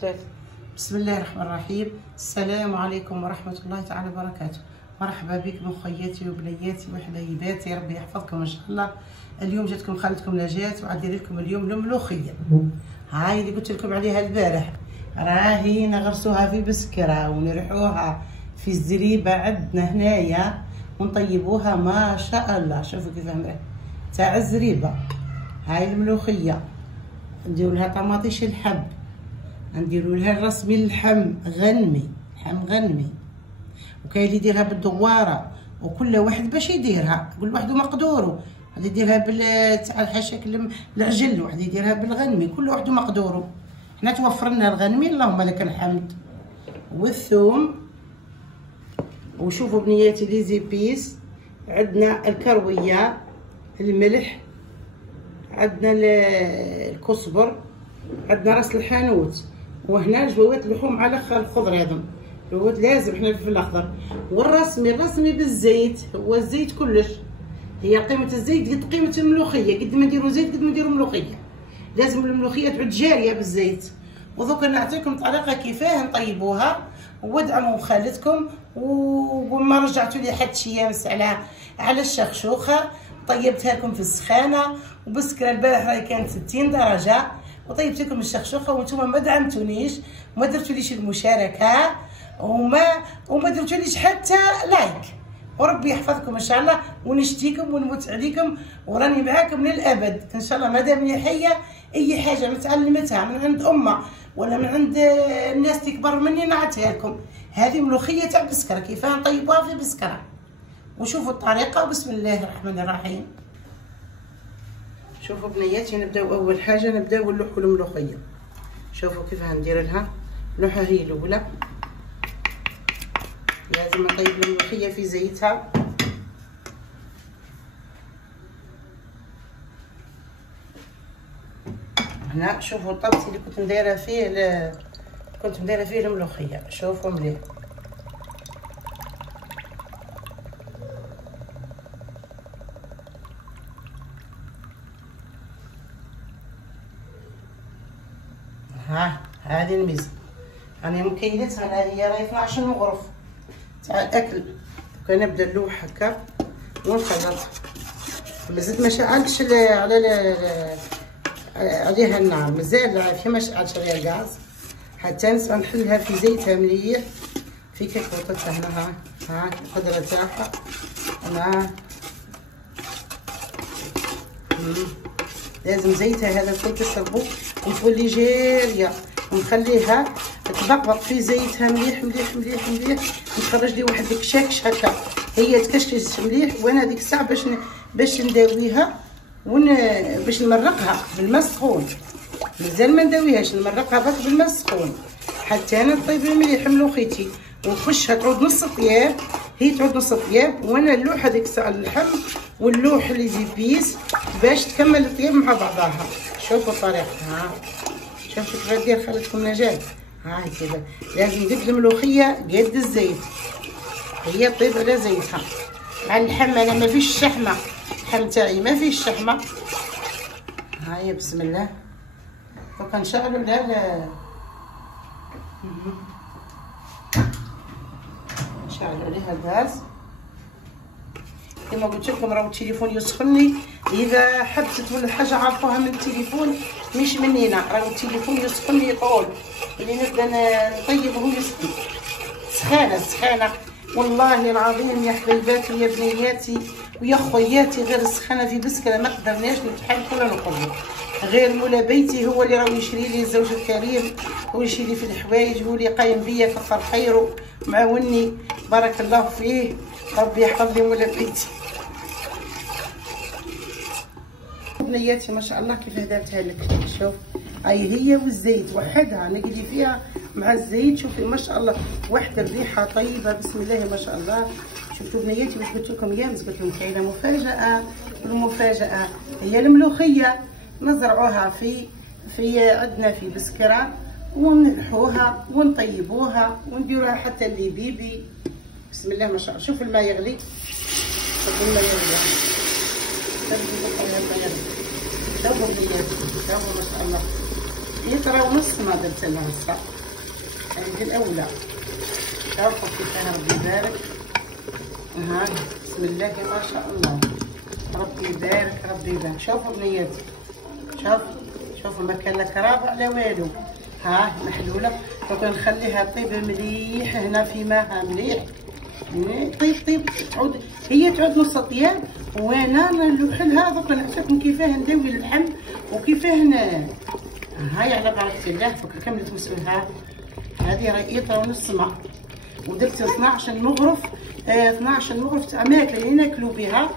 ثلاثة. بسم الله الرحمن الرحيم. السلام عليكم ورحمة الله تعالى وبركاته. مرحبا بكم اخوياتي وبنياتي وحبايباتي، ربي يحفظكم ان شاء الله. اليوم جاتكم خالتكم نجاة وغادي لكم اليوم الملوخية. هاي اللي قلت لكم عليها البارح، راهي نغرسوها في بسكرة ونريحوها في الزريبة عندنا هنايا ونطيبوها ما شاء الله. شوفوا كيف عمرها تاع الزريبة. هاي الملوخية نديروا لها طماطيش الحب، نديروا لها الرسمي اللحم غنمي، لحم غنمي، وكاين اللي يديرها بالدواره، وكل واحد باش يديرها، كل واحد ومقدوره. واحد يديرها تاع الحشاك العجل، واحد يديرها بالغنمي، كل واحد ومقدوره. حنا توفر لنا الغنمي اللهم لك الحمد، والثوم. وشوفوا بنياتي لي زيبيس، عندنا الكرويه، الملح، عندنا الكزبر، عندنا راس الحانوت، وهنا جوات اللحوم على الخضر. هذم جوات لازم حنا الفلفل الاخضر. والرسمي بالزيت، هو الزيت كلش. هي قيمه الزيت قد قيمه الملوخيه، قد ما نديروا زيت قد ما نديروا ملوخيه. لازم الملوخيه تعود جاريه بالزيت. ودوك نعطيكم طريقه كيفاه نطيبوها، وادعموا خالتكم. وما رجعتوا لي حد شي يامس على الشخشوخه، طيبتها لكم في السخانه. وبسكره البارح راهي كانت 60 درجه، وطيبت لكم الشخشوخه وانتم ما دعمتونيش، وما درتوليش المشاركه، وما درتوليش حتى لايك. وربي يحفظكم ان شاء الله، ونشتيكم ونموت عليكم، وراني معاكم للابد ان شاء الله. مادامني حيه، اي حاجه متعلمتها من عند امه ولا من عند الناس تكبر مني نعطيها لكم. هذه ملوخيه تاع بسكره، كيفاه نطيبوها في بسكره. وشوفوا الطريقه. بسم الله الرحمن الرحيم. شوفوا بنياتي، نبداو اول حاجه نبداو نلوحوا الملوخيه. شوفوا كيف غندير لها اللوحه. هي الاولى لازم نطيب الملوخيه في زيتها. هنا شوفوا الطبس اللي كنت مدايره فيه الملوخيه. شوفوا مليح. هذه الميزه راني مكيلتها، هي راهي 12 مغرف تاع الاكل. كنبدا نلوح هكا ونخلط. مازال ما شعلتش عليها النار، مازال عافيه ما شعلتش عليها الغاز، حتى نسمع نحلها في زيتها مليح في كيكوطتها. هنا ها القدره تاعها. انا لازم زيتها هذا الكل تشربو وتولي جاريه، ونخليها تبقبق في زيتها مليح مليح مليح مليح. نخرج لي واحد الكشاكش هكا، هي تكشكش مليح. وانا هذيك الساعه باش نداويها باش نمرقها بالماء السخون. مازال ما نداويهاش، نمرقها برك بالماء السخون حتى انا طيب مليح ملوخيتي. ونخشها تعود نص طياب، هي تعود نص طياب، وانا نلوح هذيك الساعه اللحم ونلوح لي زيبيس باش تكمل الطياب مع بعضها. شوفوا طريقتها. شوفوا كيف دير خالتكم نجاة. هاي كذا لازم ندير الملوخيه قد الزيت، هي طيب على زيتها. مع اللحم انا ما فيش شحمه، اللحم تاعي ما فيش شحمه. هاي بسم الله. دوكا نشعلوا نشعلوا عليها الغاز. كما قلت لكم راهو التليفون يسخنني. اذا حبست ولا حاجه عرفوها من التليفون مش منينا، راهو التليفون يسخنني طول اللي نبدا نطيب وهو يسخن. سخانه والله العظيم يا حبيباتي يا بنياتي ويا خوياتي. غير السخانه في بسكره ما قدرناش نتحمل ولا نقبل. غير مولا بيتي هو اللي راهو يشري لي، الزوج الكريم هو يشري لي في الحوايج، هو اللي قايم بيا كثر خيره، معاوني بارك الله فيه. ربي يحفظ لي مولا بيتي. بنياتي ما شاء الله كيف درتها لك. شوف هاي هي والزيت وحدها نقلي فيها مع الزيت. شوفي ما شاء الله واحد الريحه طيبه بسم الله ما شاء الله. شفتوا بنياتي واش قلت لكم يامس؟ قلت لكم كاينه مفاجاه. المفاجاه هي الملوخيه. نزرعوها في عندنا في بسكره، ونلحوها ونطيبوها ونديروها حتى اللي بيبي. بسم الله ما شاء الله. شوف الماء يغلي، شوفوا الماء يغلي، شوفوا بنياتي، شوفوا ما شاء الله. لتر ونص ما درت لها هسه. هذه الاولى. شوفوا كيفاه ربي يبارك. ها بسم الله ما شاء الله. ربي يبارك ربي يبارك. شوفوا بنياتي، شوفوا ما كان لا كراب على والو. ها محلوله. دوك نخليها طيب مليح هنا في ماءها مليح. طيب تعود هي تعود نص طياب. وانا اللحلها دوك نعطيكم كيفاه نداوي اللحم وكيفاه هاي على بركه الله. دوك كملت مسلها. هذه راه لتر ونص ماء، ودرت 12 مغرف 12 مغرف تاع ماكله اللي ناكلوا بها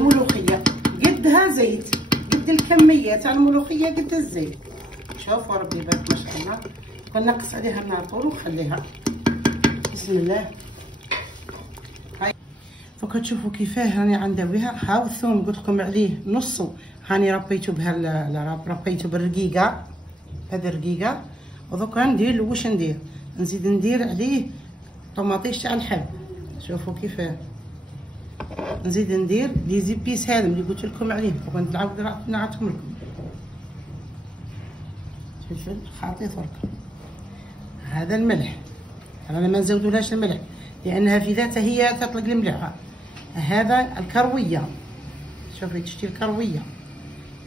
ملوخيه. قدها زيت، قد الكميه تاع الملوخيه قد الزيت. شوفوا ربي يبارك ما شاء الله. ونقص عليها النار طول ونخليها. بسم الله. هاي دوكا تشوفوا كيفاه راني غنداويها. ها الثوم قلت لكم عليه نصو هاني ربيتو ربيتو بالرقيقه. هذا الرقيقه. ودوكا ندير واش ندير، نزيد ندير عليه طوماطيش تاع الحب. شوفوا كيفاه نزيد ندير لي زيبيس هذا اللي قلت لكم عليه. دوكا نعاود نعطيهم لكم. فلفل خاطي فرك. هذا الملح، انا ما نزودولهاش الملح لانها في ذاتها هي تطلق الملح. هذا الكرويه، شوفي تشتي الكرويه.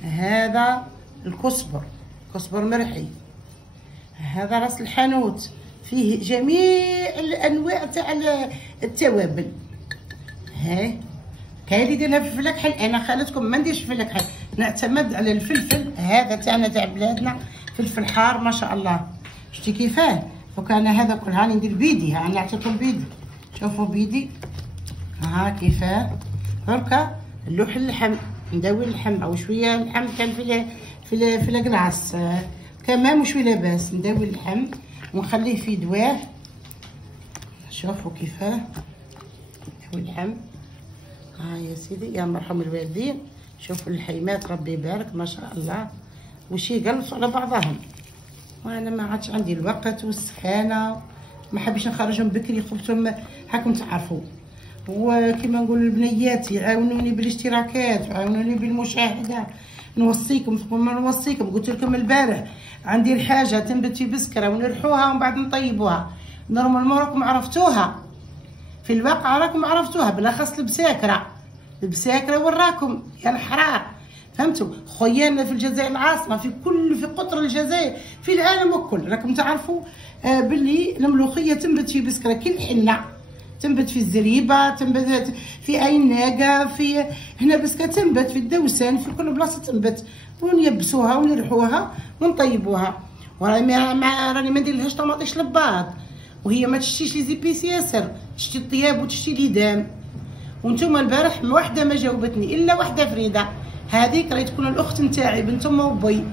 هذا الكزبر، كزبر مرحي. هذا راس الحانوت فيه جميع الانواع تاع التوابل. هاي كاين اللي يدير لها فلفل اكحل. انا خالتكم ما نديرش فلفل اكحل، نعتمد على الفلفل هذا تاعنا تاع بلادنا، فلفل حار ما شاء الله. شتي كيفاه. وكان هذا كل هاني ندير بيدي. ها نعطيكم بيدي. شوفوا بيدي ها كيفاه. دركا نلوح اللحم، نداوي اللحم او شويه اللحم كان في الكلاص كمان مش لاباس. نداوي اللحم ونخليه في دواه. شوفوا كيفاه نداوي اللحم. ها يا سيدي يا مرحم الوالدين. شوفوا الحيمات ربي يبارك ما شاء الله وش يقلصوا على بعضهم. وانا ما عادش عندي الوقت والسخانه، ما حبيش نخرجهم بكري. خفتهم هاكم تعرفوا. وكما نقول البنيات يعاونوني بالاشتراكات ويعاونوني بالمشاهده. نوصيكم ما نوصيكم. قلت لكم البارح عندي الحاجه تنبت في بسكره ونرحوها ومن بعد نطيبوها. نورمالمون راكم عرفتوها، في الواقع راكم عرفتوها، بالاخص البساكره وراكم يا الحرار. فهمتوا خويانا في الجزائر العاصمه، في قطر الجزائر، في العالم الكل راكم تعرفوا باللي الملوخيه تنبت في بسكره كي الحنه. تنبت في الزريبه، تنبت في اي ناقه، في هنا بسكه تنبت في الدوسان، في كل بلاصه تنبت. ونيبسوها ونرحوها ونطيبوها. راني ما نديرلهاش طماطيش لباط. وهي ما تشتيش لي زيبيس ياسر، تشتي الطياب وتشتي ليدام. وانتم البارح وحده ما جاوبتني الا وحده فريده. هذيك راهي تكون الاخت نتاعي بنت ام وبي.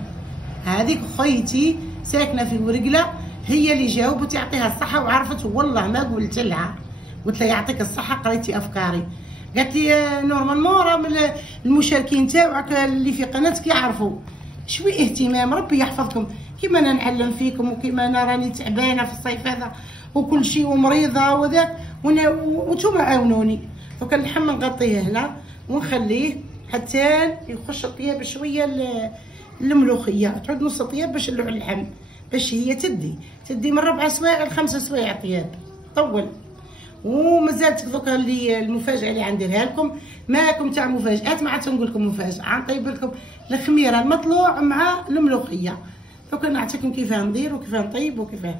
هذيك خيتي ساكنه في ورقله، هي اللي جاوبت يعطيها الصحه وعرفت. والله ما قلت لها، قلت لها يعطيك الصحه قريتي افكاري. قالت لي نورمالمون راه المشاركين تاعك اللي في قناتك يعرفوا. شوي اهتمام ربي يحفظكم. كيما انا نعلم فيكم وكيما انا راني تعبانه في الصيف هذا وكل شيء ومريضه وذاك وانتم عاونوني. وكان اللحم نغطيه هنا ونخليه حتى يخش الطياب شويه الملوخيه. تعود نص طياب باش نلوح اللحم، باش هي تدي من 4 سوايع ل 5 سوايع طياب. طول. ومازالت دوكا اللي المفاجاه اللي غنديرها لكم. ماكم تاع مفاجات، ما عادش نقول لكم مفاجاه، غنطيب لكم الخميره المطلوع مع الملوخيه. دوكا نعطيكم كيفاه ندير وكيفاه نطيب وكيفاه.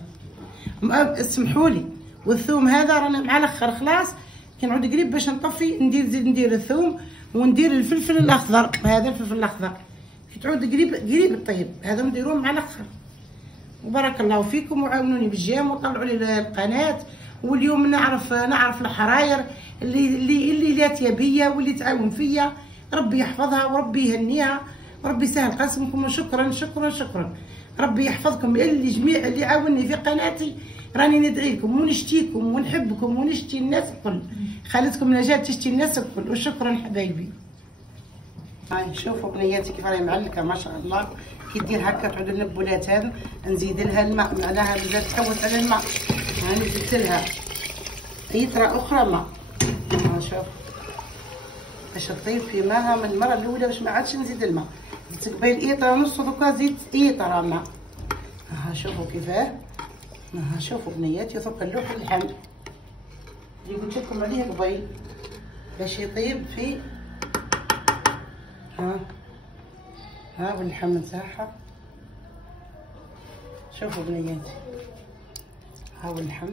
اسمحوا لي. والثوم هذا رانا مع الاخر خلاص. كنعود قريب باش نطفي نزيد ندير الثوم وندير الفلفل الاخضر. هذا الفلفل الاخضر كي تعود قريب الطيب هذا نديروه مع الاخر. وبارك الله فيكم وعاونوني بالجام وطلعوا لي القناه. واليوم نعرف الحراير اللي لاتيه بيا واللي تعاون فيا. ربي يحفظها وربي يهنيها وربي يسهل قسمكم. وشكرا. ربي يحفظكم اللي جميع اللي عاوني في قناتي. راني ندعي لكم ونشتيكم ونحبكم ونشتي الناس الكل. خالتكم نجاة تشتي الناس الكل. وشكرا حبايبي. هاي شوفوا بنياتي كيف راهي معلكه ما شاء الله. كي دير هكا تعود النبولات هذا نزيد لها الماء. معناها بدات تحوس على الماء. هاني زدت لها لترة اخرى ماء. شوف باش تطيب في ماها من المره الاولى باش ما عادش نزيد الماء. زدت قبيل ايطره ونص ودوكا زيد ايطره ماء. ها شوفوا كيفاه. ها شوفوا بنياتي دوكا نلوح اللحم اللي قلت لكم عليه قبيل باش يطيب في ها باللحم نتاعها. شوفوا بنياتي هاو اللحم،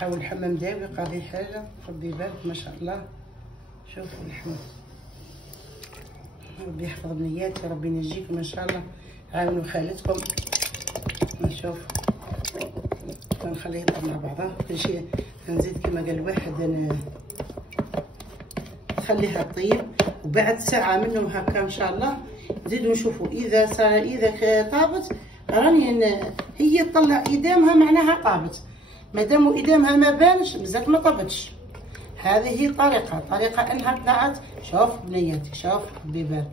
هاو اللحم مداوي قاضي حاجه ربي يبارك ما شاء الله. شوفوا اللحم ربي يحفظ بنياتي، ربي ينجيكم ان شاء الله. عاونوا خالتكم. نشوف نخليه يطيب مع بعضها كل شيء. نزيد كما قال واحد نخليها طيب وبعد ساعه منهم هكا ان شاء الله نزيدو نشوفوا اذا طابت. راني هي تطلع ايدامها معناها طابت، مادام ايدامها ما بانش بزاف ما طابتش. هذه هي طريقه انها طلعت. شوف بنياتي شوف ربي يبارك،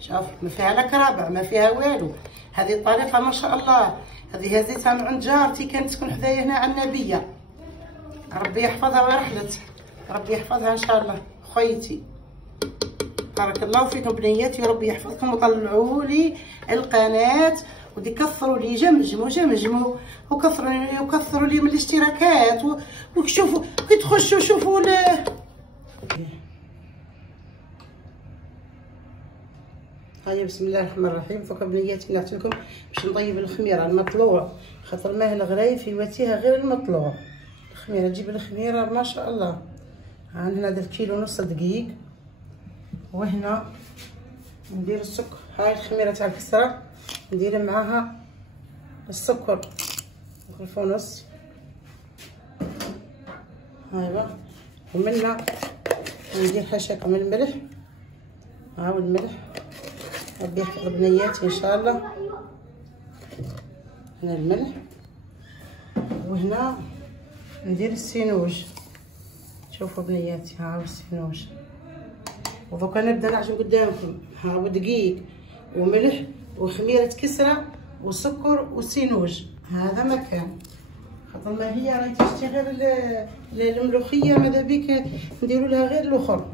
شوف ما فيها لا كرابع ما فيها والو. هذه الطريقه ما شاء الله، هذه هزيتها من عند جارتي كانت تكون حدايا هنا على النبيه. ربي يحفظها ورحلت، ربي يحفظها ان شاء الله. خويتي بارك الله فيكم بنياتي، ربي يحفظكم وطلعوا لي القناه ودي كثروا لي جمجموا وكثروا لي من الاشتراكات وشوفوا كي تخشوا شوفوا هيا بسم الله الرحمن الرحيم. فوق بنياتي قلت لكم باش نطيب الخميره المطلوع، خاطر ماه الغرايف يواتيها غير المطلوع. الخميره تجيب الخميره ما شاء الله. هنا درت كيلو ونص دقيق، وهنا ندير السكر. هاي الخميره تاع الكسره ندير معاها السكر غرفه ونص. هايبا ومنا ندير حشاكم الملح. هاو الملح ربي يحفظ بنياتي ان شاء الله. هنا الملح، وهنا ندير السينوج. شوفوا بنياتي هاو السينوج. ودوكا نبدا نعجن قدامكم. هاو دقيق وملح وخميره كسره وسكر وسينوج. هذا مكان خاطر ما هي راهي تشتغل الملوخيه ماذا بيك نديروا لها غير الاخر،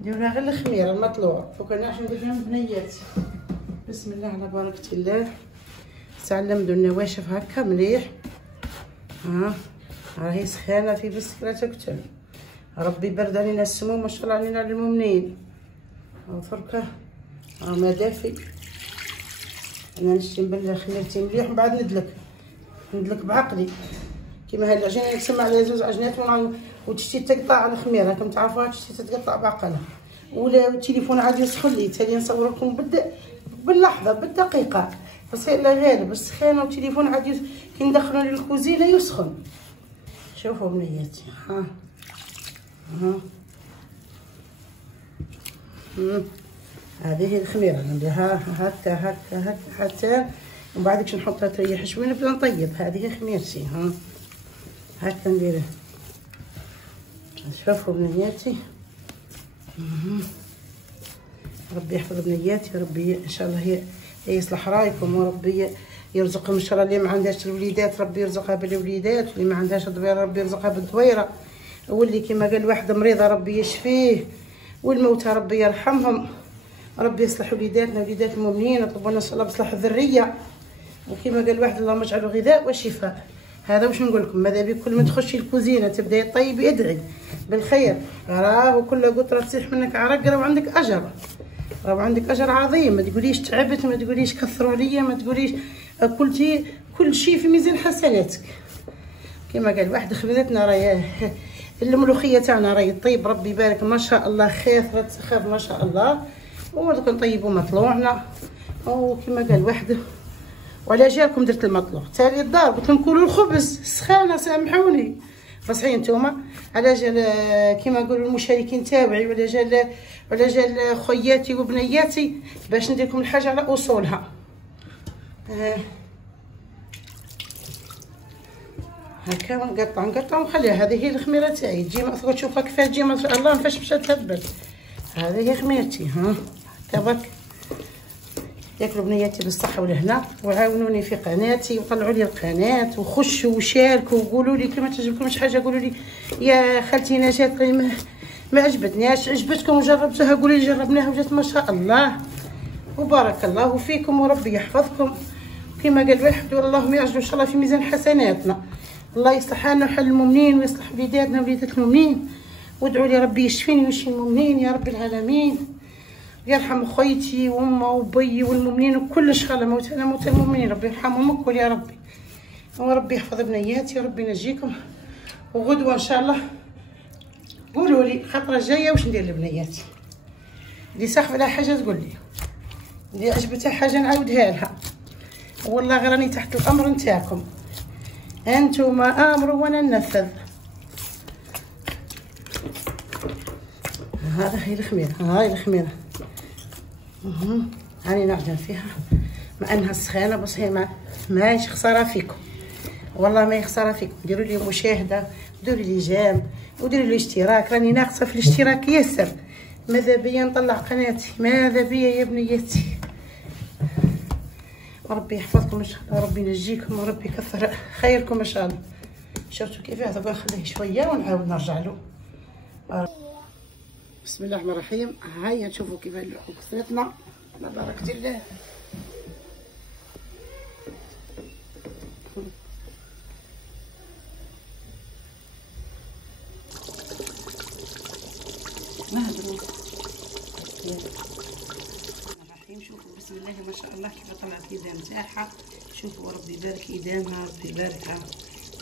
نديروا لها غير الخميره المطلوعه. دوكا نعجن قدام بنياتي. بسم الله على بركه الله. تعلمدوا النواشف هكا مليح. راهي سخانه في بسك لا تقتل. ربي يبرد علينا السموم ما شاء الله علينا المؤمنين. فركه ما دافي. انا نشتي نبلع خميرتي مليح ومن بعد ندلك بعقلي كيما هاد العجينه نسمع عليها زوج عجينات وتشتي تقطع الخميره. راكم تعرفوها تشتي تتقطع بعقلها. ولا التليفون عاد يسخن لي تالي نصور لكم باللحظه بالدقيقه. فصير لا غالب السخانه والتليفون عاد كي ندخلو للكوزينه يسخن. شوفوا بنياتي هذه هي الخميره نديرها هكا حتى ومن بعد كي نحطها تريح شويه نبدا نطيب. هذه هي خميرتي هكا نديرها. شوفوا بنياتي ربي يحفظ بنياتي، ربي ان شاء الله هي يصلح رايكم، وربي يرزقهم ان شاء الله. اللي ما عندهاش الوليدات ربي يرزقها بالوليدات، واللي ما عندهاش الدويره ربي يرزقها بالدويره، واللي كما قال واحد مريضه ربي يشفيه، والموتى ربي يرحمهم. ربي يصلح وليداتنا وليدات المؤمنين. نطلبوا لنا ان شاء الله بصلاح الذريه، وكما قال واحد اللهم اجعله غذاء وشفاء. هذا واش نقول لكم. ماذا بك كل ما تخشي الكوزينه تبداي طيبي ادعي بالخير. راه كل قطره تصيح منك عرق راه عندك اجر، راه عندك اجر عظيم. ما تقوليش تعبت، ما تقوليش كثروا عليا، ما تقوليش كل شيء في ميزان حسناتك. كما قال واحد خبزتنا راهي الملوخيه تاعنا راهي طيب ربي يبارك ما شاء الله. خاف ما شاء الله. ودوك نطيبوا مطلوعنا. وكما قال واحد وعلى جالكم درت المطلوع تالي الدار قلت لهم كلوا الخبز سخانه سامحوني. فصحيح نتوما على جال كما نقولوا المشاركين تاوعي ولا جال خوياتي وبنياتي باش ندير لكم الحاجه على اصولها. هكا نقطع ونخليها. هذه هي الخميره تاعي تجي مأثوره. تشوفها كيفاش تجي ما شاء الله فاش مشات تهبل. هذه هي خميرتي تبارك. ياكلوا بنياتي بالصحه والهنا، وعاونوني في قناتي وطلعوا لي القناه وخشوا وشاركوا وقولوا لي كما تعجبكمش حاجه قولوا لي يا خالتي نجاة ما عجبتنيش. عجبتكم وجربتوها قولي لي جربناها وجات ما شاء الله وبارك الله فيكم وربي يحفظكم. كما قال واحد اللهم يعجل ان شاء الله في ميزان حسناتنا. الله يصلح حالنا وحال المؤمنين ويصلح وليداتنا ووليدات المؤمنين. وادعوا لي ربي يشفيني ويشفي المؤمنين يا رب العالمين. يرحم خويتي وامه وبي والمؤمنين وكل شغله موتانا موتى المؤمنين ربي يرحمهم الكل يا ربي. وربي يحفظ بنياتي وربي ينجيكم. وغدوه ان شاء الله قولوا لي خطره جايه واش ندير لبنياتي. اللي ساخف لها حاجه تقول لي، اللي عجبتها حاجه نعاودها لها. والله غير راني تحت الامر نتاعكم، انتوما امر وانا ننفذ. هذا هي الخميره، هاي الخميره راني نعجن فيها مع انها سخانه بس هي ماهيش خساره فيكم، والله ما خساره فيكم. ديروا لي مشاهده وديروا لي جام وديروا لي اشتراك، راني ناقصه في الاشتراك ياسر. ماذا بيا نطلع قناتي، ماذا بيا يا بنياتي. وربي يحفظكم ان شاء الله وربي ينجيكم وربي يكثر خيركم ان شاء الله. شفتوا كيف هذا نخليه شويه ونعاود نرجع له. بسم الله الرحمن الرحيم. هيا تشوفوا كيف اللحم كسرتنا على بركه الله. نهضروا الرحيم. شوفوا بسم الله ما شاء الله كيف طلعت الإدام تاعها. شوفوا ربي يبارك إدامها ربي يباركها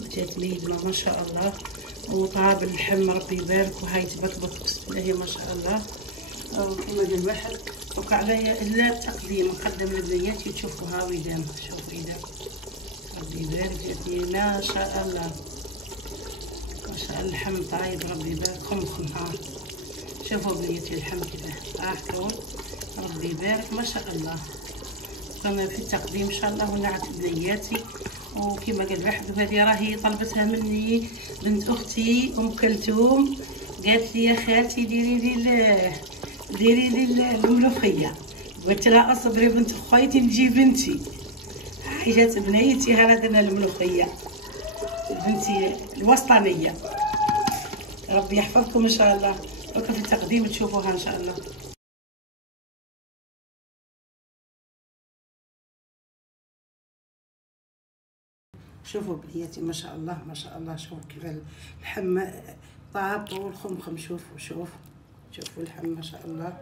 بدات ميدمه ما شاء الله. وطاب اللحم ربي يبارك وهاي تبكبك بسم الله ما شاء الله. كما قال واحد وقع عليا الا التقديم نقدم لبنياتي تشوفوا ها إدامها. شوفوا إدام ربي يبارك جاتني ما شاء الله ما شاء الله. اللحم طايب ربي يبارك. خمخم ها شوفوا بنياتي اللحم كيفاه راحتون ربي يبارك ما شاء الله. كما في التقديم ان شاء الله ونعت بنياتي. وكما قال واحد وهذه راهي طلبتها مني بنت اختي ام كلثوم، قالت لي يا خالتي ديري لي الملوخيه. قلت لها اصبري بنت خويتي نجي بنتي. هاي جات بنيتي ها درنا الملوخيه بنتي الوسطانيه. ربي يحفظكم ان شاء الله. وكيف التقديم تشوفوها ان شاء الله. شوفوا بنياتي ما شاء الله ما شاء الله. شوفوا كيف اللحم طاب والخمخم. شوفوا اللحم ما شاء الله.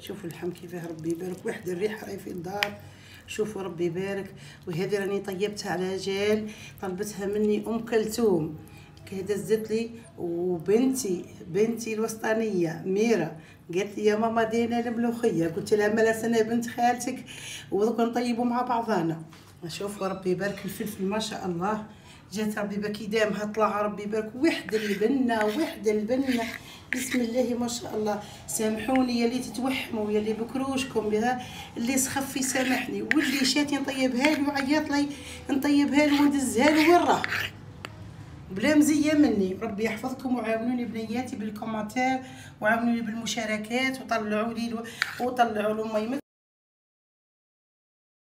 شوفوا اللحم كيفاه ربي يبارك. واحد الريحه راهي في الدار. شوفوا ربي يبارك. وهذه راني طيبتها على جال طلبتها مني ام كلثوم دزت لي. وبنتي الوسطانيه ميرا قالت لي يا ماما دينا الملوخيه. قلت لها مالا انا بنت خالتك ودوك نطيبوا مع بعضانا. شوفوا ربي يبارك. الفلفل ما شاء الله جات ربي يبارك إدامها طلع ربي يبارك. وحده البنه بسم الله ما شاء الله. سامحوني يلي تتوحموا يلي بكروشكم اللي سخف يسامحني واللي شاتي نطيبها له وعيط لي نطيبها له وندزها له وين راه بلا مزيه مني. ربي يحفظكم وعاونوني بنياتي بالكومنتير وعاونوني بالمشاركات وطلعوا لي وطلعوا لهم